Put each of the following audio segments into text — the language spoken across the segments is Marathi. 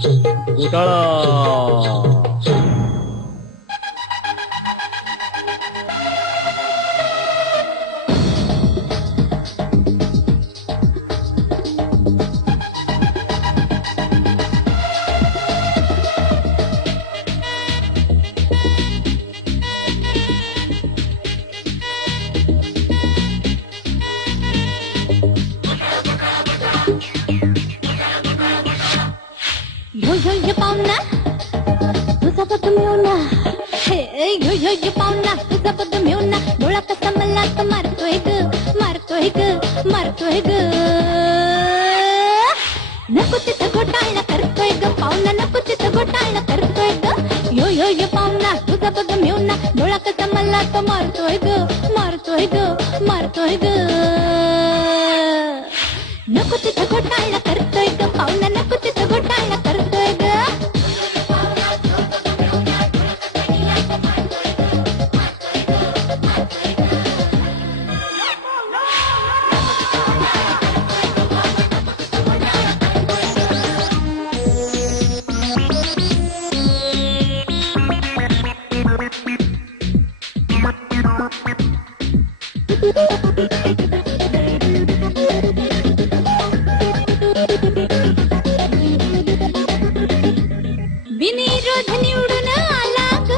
घोटाळा. यो पाहुणा तुझा बघ मिळवणा, हे यो पाहुणा तुझा बघ मिळवणा, डोळा कसा मला तर मारतोय ग, मारतोय ग, मारतोय ग. नको तिथं घोटाळा करतोय ग पाहुणा, नको तिथं घोटाळा करतोय ग. यो पाहुणा तुझा बघ मिळवणा, डोळा कसा मला तर मारतोय ग, मारतोय ग, मारतोय ग. नको तिथं घोटाळा करतोय ग पाहुणा, नको तिथं घोटाळा करतोय ग. बिनविरोध निवडून आला ग,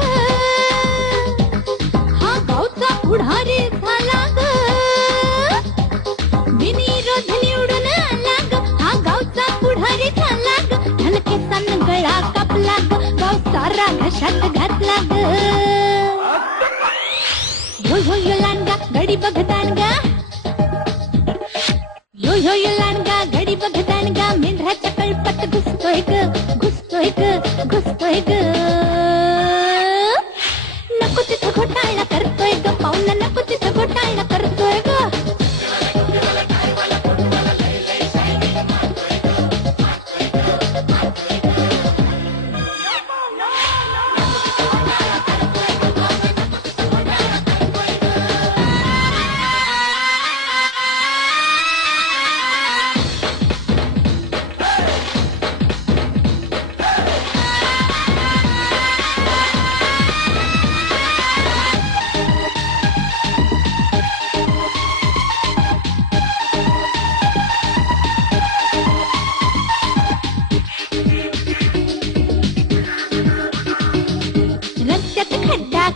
हा गावचा पुढारी झाला ग. बिनविरोध निवडून आला ग, हा गावचा पुढारी झाला ग. हलकेसान गळा कापला ग, गाव सारा घशात घातला ग. यो लांडगा गडी बघ दांडगा, यो लांडगा गडी बघ दांडगा, मेंढराच्या कळपात घुसतोय ग, घुसतोय ग, घुसतोय ग. नको तिथं घोटाळा करतोय ग पाहुणा, नको तिथं घोटाळा करतोय ग.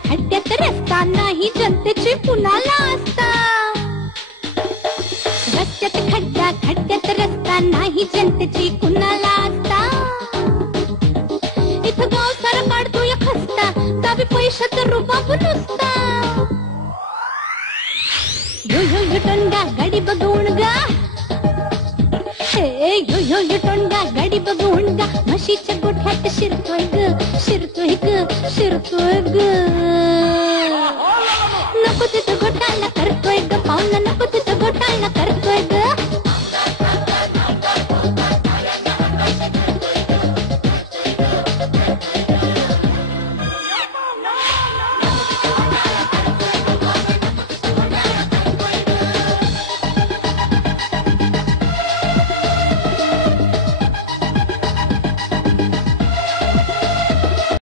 खड्ड्यात रस्ता नाही जनतेची कुणाला असता, रस्त्यात खड्ड्यात रस्ता नाही जनतेची कुणाला असता. इथं गाव सारा काढतोय खस्ता, गावी पैशाचा रुबाब नुसता. यो टोनगा गाडी बघून गा, हे यो टोनगा गाडी बघून गा. म्हशीच्या गोठ्यात शिरतोय ग, शिरतोय ग, शिरतोय ग.